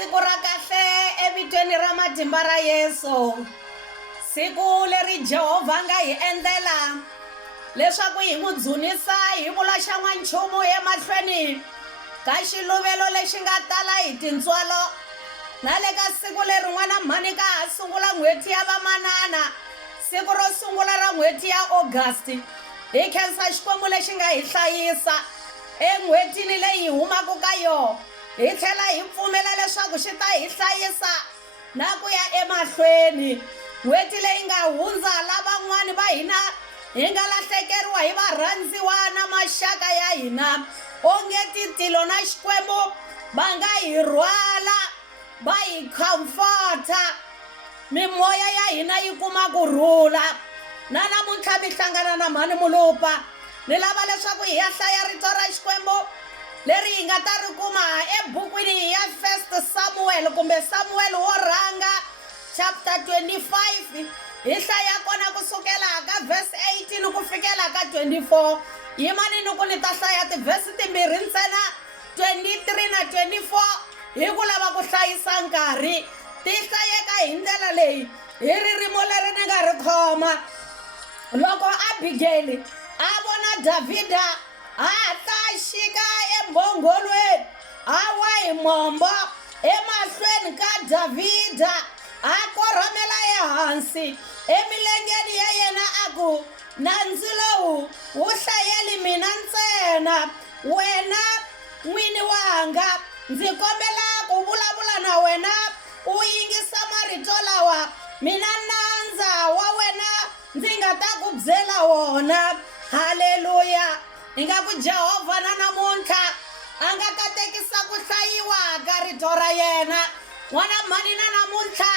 siku ra kahle evitweni ra matimba ra Yesu, siku leri Jehovha nga hi endlela leswaku hi n'wi dzunisa hi vula xa n'wanchumu emahlweni ka xiluvelo lexi nga tala hi tintswalo, na le ka siku leri n'wana mhani ka ha sungula n'hweti ya vamanana, siku ro sungula ra n'hweti ya August, hi khensa Xikwembu lexi nga hi hlayisa en'hwetini leyi hi humaka ka yona, hi tlhela hi pfumela leswaku xi ta hi hlayisa na ku ya emahlweni. N'hweti leyi nga hundza lavan'wani va hina hi nga lahlekeriwa hi varhandziwa na maxaka ya hina, onge titilo na Xikwembu va nga hi rhwala va hi comforta, mimoya ya hina yi kuma kurhula. Na namuntlha mi hlangana na Mhani Mulupa, ni lava leswaku hi ya hlaya rito ra Xikwembu leri hi nga ta ri kuma ebukwini ya First Samuel kumbe Samuel wo rhanga chapter 25, hi hlaya kona kusukela ka verse 18 ku fikela ka 24. Yimanini ku ni ta hlaya tivhesi timbirhi ntsena, 23 na 24, hi ku lava ku hlayisa nkarhi. Ti hlayeka hi ndlela leyi hi ririmo leri ni nga ri khoma. Loko Abigail a vona Davida a ta xika embhongolweni, a wa hi mombo emahlweni ka Davida, a korhomela ehansi emilengeni ya yena a ku, nandzu lowu wu hlayeli mina ntsena, wena n'wini wanga ndzi kombela ku vulavula na wena u yingisa marito lawa mina nandza wa wena ndzi nga ta ku byela wona. Haleluya. Ingaku Jehovha na namuntlha a nga katekisa ku hlayiwa ka rito ra yena. N'wana mhani na namuntlha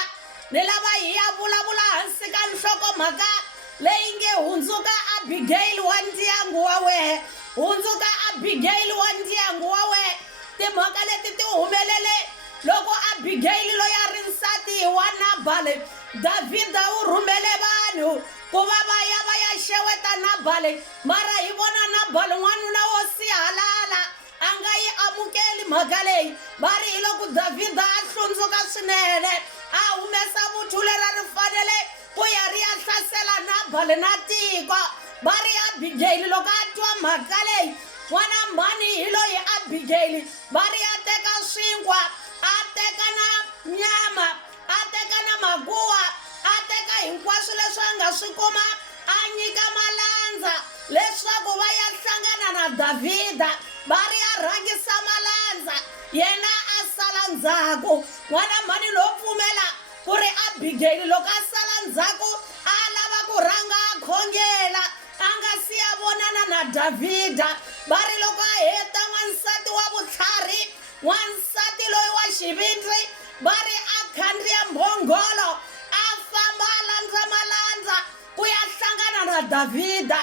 ni lava hi ya vulavula hansi ka nhlokomhaka leyi nge hundzuka Abigail wa ndyangu wa wehe, hundzuka Abigail wa ndyangu wa wehe. Timhaka leti ti humelele loko Abigail loyi a ri nsati wa Nabali, Davida u rhumele vanhu ku va ya xeweta Nabali, mara hi vona Nabali n'wanuna wo sihalala a nga yi amukeli mhaka leyi. Va ri hi loko Davida a hlundzuka swinene a humesa vuthu leri ri fanele ku ya ri ya hlasela Nabali na tiko. Va ri Abigail loko a twa mhaka leyi, n'wana mhani hi loyi Abigail, va ri a teka swinkwa, a teka na nyama, a teka na maguwa, a teka hinkwaswo leswi a nga swi kuma, a nyika malandza leswaku va ya hlangana na Davida. Va ri a rhangisa malandza, yena a sala ndzhaku. N'wana mhani lo pfumela ku ri Abigail loko a sala ndzhaku a lava ku rhanga a khongela a nga si ya vonana na Davida. Va ri loko a heta n'wansati wa vutlhari, n'wansati loyi wa xivindzi, va ri a khandziya mbhongolo a famba a landza malandza ku ya hlangana na Davida.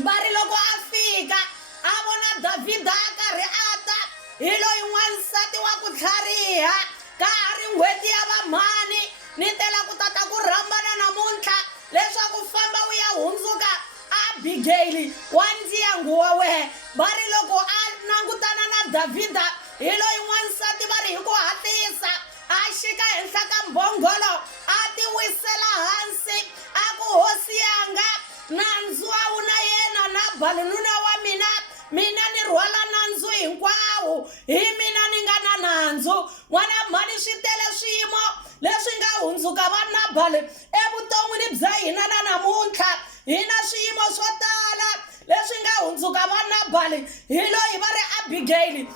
Va ri loko a fika a vona Davida a karhi a ta hi loyi n'wansati wa ku tlhariha, ka ha ri n'hweti ya vamhani. Ni tela ku tata ku rhambana namuntlha leswaku famba u ya hundzuka Abigail wa ndyangu wa wehe. Va ri loko a langutana na Davida hi loyi n'wansati, va ri hi ku hatlisa a xika henhla ka mbhongolo a ti wisela hansi a ku, hosi yanga, nandzu a wu na yena Nabali nuna wa mina, mina ni rhwala nandzu hinkwawo, hi mina ni nga na nandzu. N'wana mhani swi tele swiyimo leswi nga hundzuka va Nabali evuton'wini bya hina na namuntlha. Hi na swiyimo swo tala leswi nga hundzuka va Nabali, hi loyi va ri Abigail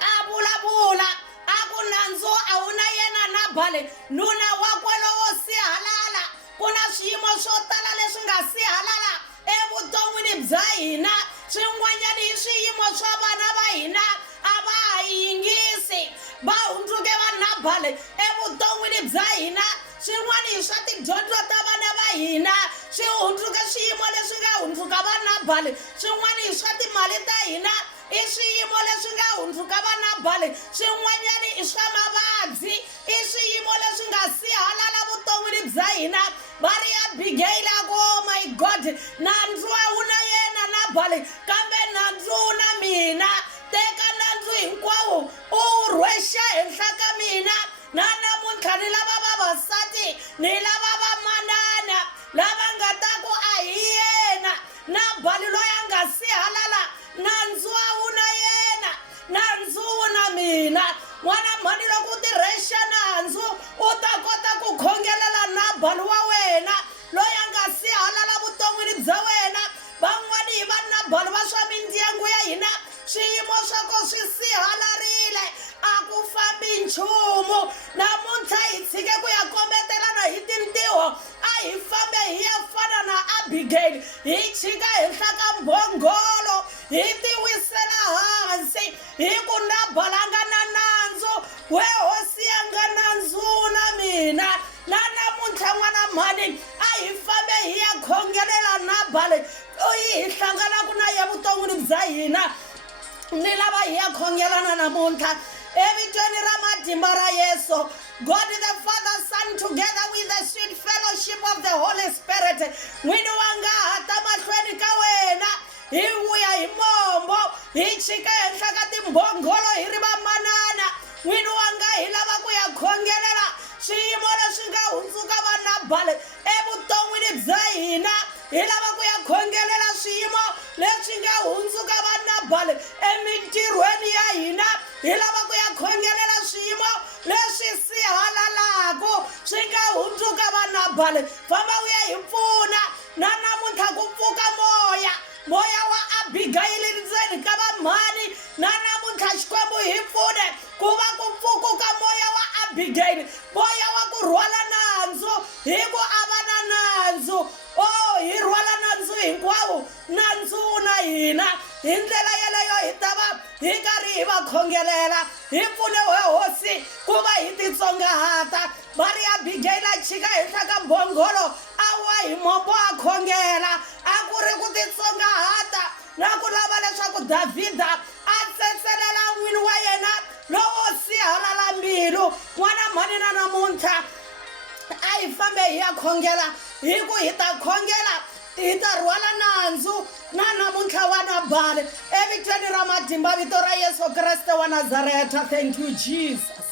a vulavula a ku, nandzu a wu na yena Nabali nuna wakwe lowo sihalala. Ku na swiyimo swo tala leswi nga sihalala evuton'wini bya hina. Swin'wanyani hi swiyimo swa vana va hina a va ha yingisi, va hundzuke va Nabali evuton'wini bya hina. Swin'wana hi swa tidyondzo ta vana va hina swi hundzuke swiyimo leswi nga hundzuka va Nabali. Swin'wana hi swa timali ta hina i swiyimo leswi nga hundzuka va Nabali. Swin'wanyani i swa mavabyi, i swiyimo leswi nga sihalala vuton'wini bya hina. Va ri Abigail a ku, oh my God, nandzu a wu na yena Nabali kambe nandzu wu na mina. Teka nandzu hinkwawo u rhwexa henhla mina n'wana mhani loko u tirhexa nandzu u ta kota ku khongelela Nabhali wa wena loyi a nga si halala vuton'wini bya wena. Van'wani hi va Nabhali va swa mindyangu ya hina swiyimo swa ko swi si halarile a ku fambi nchumu. Namuntlha hi tshike ku ya kombetelana hi tintiho a hi fambe hi ya fana na Abigail hi chika henhla ka mbhongolo hi ti wisela hansi hi ku Nabhali a nga na nandzu we hosi ya nga nandzu na mina. Na namuntlha n'wana mhani a hi fambe hi ya khongelela Nabhali loyi hi hlanganaku na ye vuton'wini bya hina. Ni lava hi ya khongelana namuntlha evitweni ra matimba ra Yesu. God the Father, Son, together with the sweet fellowship of the Holy Spirit. N'wini wa nga hata mahlweni ka wena hi vuya hi mombo hi chika henhla ka timbhongolo hi ri vamanana. N'wini wa nga hi lava ku ya khongelela swiyimo leswi nga hundzuka va Nabhali evuton'wini bya hina. Hi lava ku ya khongelela swiyimo leswi nga hundzuka va Nabhali emintirhweni ya hina. Hi lava ku ya khongelela swiyimo leswi si halalaku swi nga hundzuka va Nabhali. Famba u ya hi pfuna na namuntlha ku pfuka moya wa Abigail ndzeni ka vamhani. Na namuntlha Xikwembu hi pfune ku va ku pfukuka moya wa Abigail, moya wa ku rhwala nandzu hi ku a va na nandzu. Hi rhwala nandzu hinkwawo, nandzu na hina. Hi ndlela yeleyo hi ta va hi karhi hi va khongelela. Hi pfune we hosi ku va hi titsongahata. Va ri Abigail a chika henhla ka mbhongolo a wa hi mombo a khongela a ku ri ku titsongahata na ku lava leswaku Davhida a tsetselela n'wini wa yena lowo si halala mbilu. N'wana mhani na namuntlha a hi fambe hi ya khongela hi ku hi ta khongela hi ta rhwala nandzu na namuntlha wa Nabhali evitweni ra matimba vito ra Yesu Kreste wa Nazareta. Thank you Jesus.